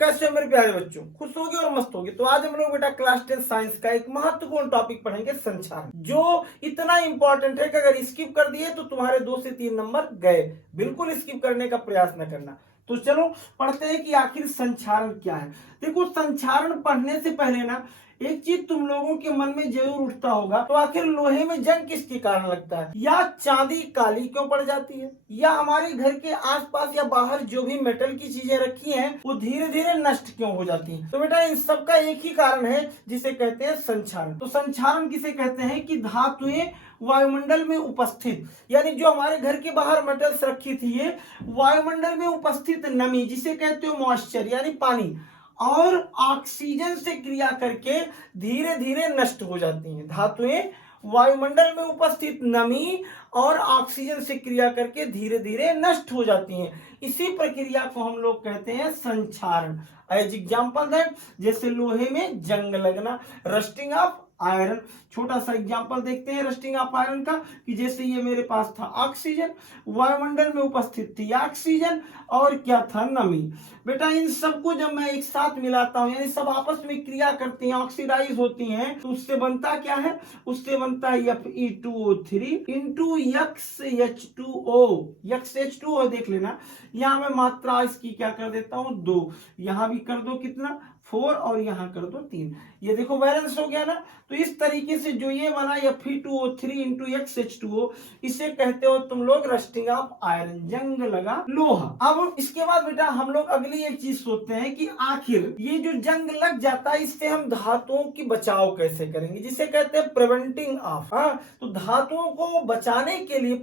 कैसे हो मेरे प्यारे बच्चों, खुश होगे और मस्त होगे। तो आज हम लोग बेटा क्लास 10 साइंस का एक महत्वपूर्ण टॉपिक पढ़ेंगे, संचारण, जो इतना इंपॉर्टेंट है कि अगर स्किप कर दिए तो तुम्हारे 2 से 3 नंबर गए। बिल्कुल स्किप करने का प्रयास न करना। तो चलो पढ़ते हैं कि आखिर संचारण क्या है। देखो, संचारण पढ़ने से पहले ना एक चीज तुम लोगों के मन में जरूर उठता होगा, तो आखिर लोहे में जंग किसके कारण लगता है, या चांदी काली क्यों पड़ जाती है, या हमारे घर के आसपास या बाहर जो भी मेटल की चीजें रखी हैं वो धीरे धीरे नष्ट क्यों हो जाती हैं। तो बेटा इन सब का एक ही कारण है जिसे कहते हैं संचारण। तो संचारण किसे कहते हैं कि धातुएं वायुमंडल में उपस्थित, यानी जो हमारे घर के बाहर मेटल्स रखी थी ये वायुमंडल में उपस्थित नमी जिसे कहते हो मॉइस्चर यानी पानी और ऑक्सीजन से क्रिया करके धीरे धीरे नष्ट हो जाती हैं। धातुएं वायुमंडल में उपस्थित नमी और ऑक्सीजन से क्रिया करके धीरे धीरे नष्ट हो जाती हैं। इसी प्रक्रिया को हम लोग कहते हैं संचारण। एज एग्जांपल दैट, जैसे लोहे में जंग लगना, रस्टिंग ऑफ आयरन। छोटा सा एग्जांपल देखते हैं रस्टिंग ऑफ आयरन का, कि जैसे ये मेरे पास था ऑक्सीजन, वायुमंडल में उपस्थित थी ऑक्सीजन और क्या था, नमी। बेटा इन सबको जब मैं एक साथ मिलाता हूं, यानी सब आपस में क्रिया करती हैं, ऑक्सीडाइज होती हैं, तो उससे बनता क्या है, उससे बनता है Fe2O3 इंटू XH2O। XH2O देख लेना, यहां मैं मात्रा इसकी क्या कर देता हूं 2, यहां भी कर दो कितना 4 और यहां कर दो 3। ये देखो बैलेंस हो गया ना। तो इस तरीके से जो ये बना Fe2O3 इंटू XH2O, इसे कहते हो तुम लोग रस्टिंग ऑफ आयरन, जंग लगा लोहा। अब इसके बाद बेटा हम लोग अगली एक चीज सोचते हैं कि आखिर ये जो जंग लग जाता है इससे हम धातुओं की बचाव कैसे करेंगे, जिसे कहते हैं प्रिवेंटिंग ऑफ। हाँ, तो धातुओं को बचाने के लिए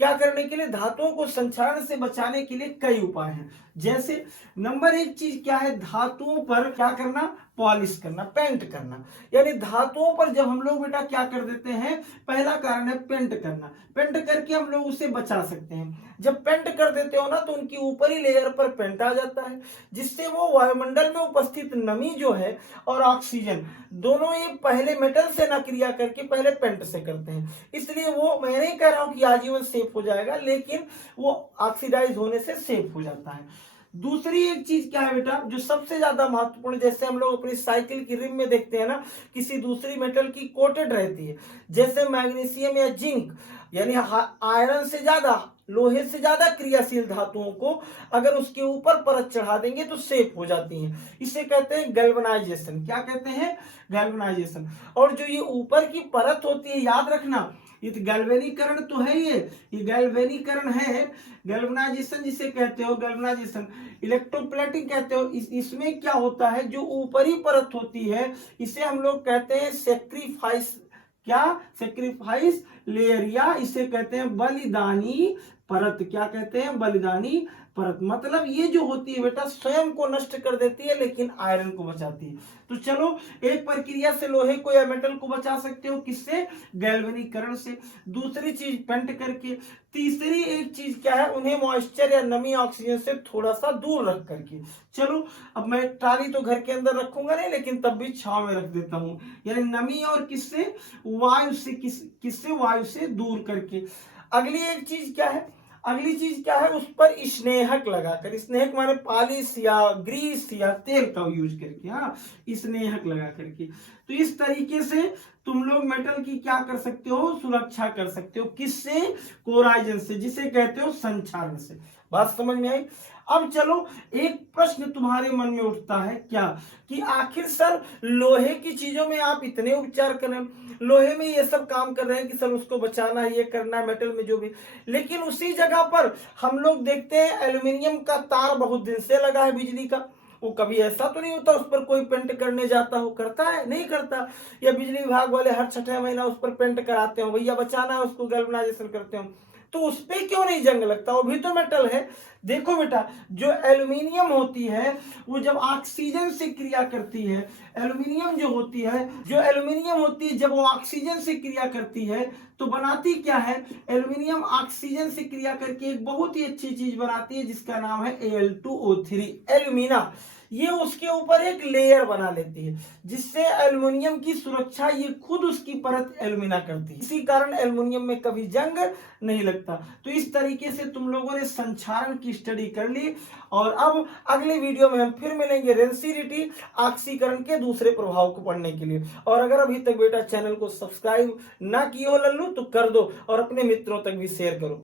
क्या करने के लिए, धातुओं को संचारण से बचाने के लिए कई उपाय हैं। जैसे नंबर 1 चीज क्या है, धातुओं पर क्या करना, पॉलिश करना, पेंट करना। यानी धातुओं पर जब हम लोग बेटा क्या कर देते हैं, पहला कारण है पेंट करना, पेंट करके हम लोग उसे बचा सकते हैं। जब पेंट कर देते हो ना तो उनकी ऊपरी लेयर पर पेंट आ जाता है, जिससे वो वायुमंडल में उपस्थित नमी जो है और ऑक्सीजन दोनों ये पहले मेटल से ना क्रिया करके पहले पेंट से करते हैं। इसलिए वो मैं नहीं कह रहा हूं कि आजीवन सेफ हो जाएगा, लेकिन वो ऑक्सीडाइज होने से सेफ हो जाता है। दूसरी एक चीज क्या है बेटा, जो सबसे ज्यादा महत्वपूर्ण, जैसे हम लोग अपनी साइकिल की रिम में देखते हैं ना, किसी दूसरी मेटल की कोटेड रहती है, जैसे मैग्नीशियम या जिंक, यानी आयरन से ज्यादा, लोहे से ज्यादा क्रियाशील धातुओं को अगर उसके ऊपर परत चढ़ा देंगे तो सेफ हो जाती हैं। इसे कहते हैं गैल्वेनाइजेशन। क्या कहते हैं, गैल्वेनाइजेशन। और जो ये ऊपर की परत होती है, याद रखना, ये तो गैल्वेनीकरण तो है, ये गैल्वेनीकरण है, गैल्वेनाइजेशन जिसे कहते हो, गैल्वेनाइजेशन इलेक्ट्रोप्लेटिंग कहते हो। इसमें क्या होता है, जो ऊपरी परत होती है इसे हम लोग कहते हैं सेक्रीफाइस, क्या, सेक्रीफाइस लेयर, या इसे कहते हैं बलिदानी परत। क्या कहते हैं, बलिदानी परत। मतलब ये जो होती है बेटा स्वयं को नष्ट कर देती है लेकिन आयरन को बचाती है। तो चलो एक प्रक्रिया से लोहे को या मेटल को बचा सकते हो, किससे, गैल्वेनीकरण से। दूसरी चीज पेंट करके। तीसरी एक चीज क्या है, उन्हें मॉइस्चर या नमी ऑक्सीजन से थोड़ा सा दूर रख करके। चलो अब मैं ट्राली तो घर के अंदर रखूंगा नहीं, लेकिन तब भी छांव में रख देता हूं, यानी नमी और किससे, वायु से, किससे, वायु से दूर करके। अगली एक चीज क्या है, अगली चीज क्या है, उस पर स्नेहक लगाकर, स्नेहक माने पॉलिश या ग्रीस या तेल का यूज करके, हाँ, स्नेहक लगा करके। तो इस तरीके से तुम लोग मेटल की क्या कर सकते हो, सुरक्षा कर सकते हो, किससे, कोराइजन से, जिसे कहते हो संचारण से। बात समझ में आई। अब चलो एक प्रश्न तुम्हारे मन में उठता है क्या, कि आखिर सर लोहे की चीजों में आप इतने उपचार कर रहे हैं, लोहे में ये सब काम कर रहे हैं कि सर उसको बचाना है, ये करना है, मेटल में जो भी, लेकिन उसी जगह पर हम लोग देखते हैं एल्यूमिनियम का तार बहुत दिन से लगा है बिजली का, वो कभी ऐसा तो नहीं होता उस पर कोई पेंट करने जाता हो, करता है, नहीं करता। या बिजली विभाग वाले हर 6ठे महीना उस पर पेंट कराते हो, भैया बचाना है उसको, गैल्वेनाइजेशन करते हो, तो उस पर क्यों नहीं जंग लगता, वो भी तो मेटल है। देखो बेटा जो एल्यूमिनियम होती है वो जब ऑक्सीजन से क्रिया करती है, एल्यूमिनियम जो होती है, जो एल्यूमिनियम होती है जब वो ऑक्सीजन से क्रिया करती है तो बनाती क्या है, एल्यूमिनियम ऑक्सीजन से क्रिया करके एक बहुत ही अच्छी चीज बनाती है जिसका नाम है Al2O3, एल्यूमिना। ये उसके ऊपर एक लेयर बना लेती है, जिससे एल्युमिनियम की सुरक्षा ये खुद उसकी परत एल्यूमिना करती है। इसी कारण एल्युमिनियम में कभी जंग नहीं लगता। तो इस तरीके से तुम लोगों ने संक्षारण की स्टडी कर ली, और अब अगले वीडियो में हम फिर मिलेंगे रेंसिडिटी ऑक्सीकरण के दूसरे प्रभाव को पढ़ने के लिए। और अगर अभी तक बेटा चैनल को सब्सक्राइब ना किए हो लल्लू तो कर दो, और अपने मित्रों तक भी शेयर करो।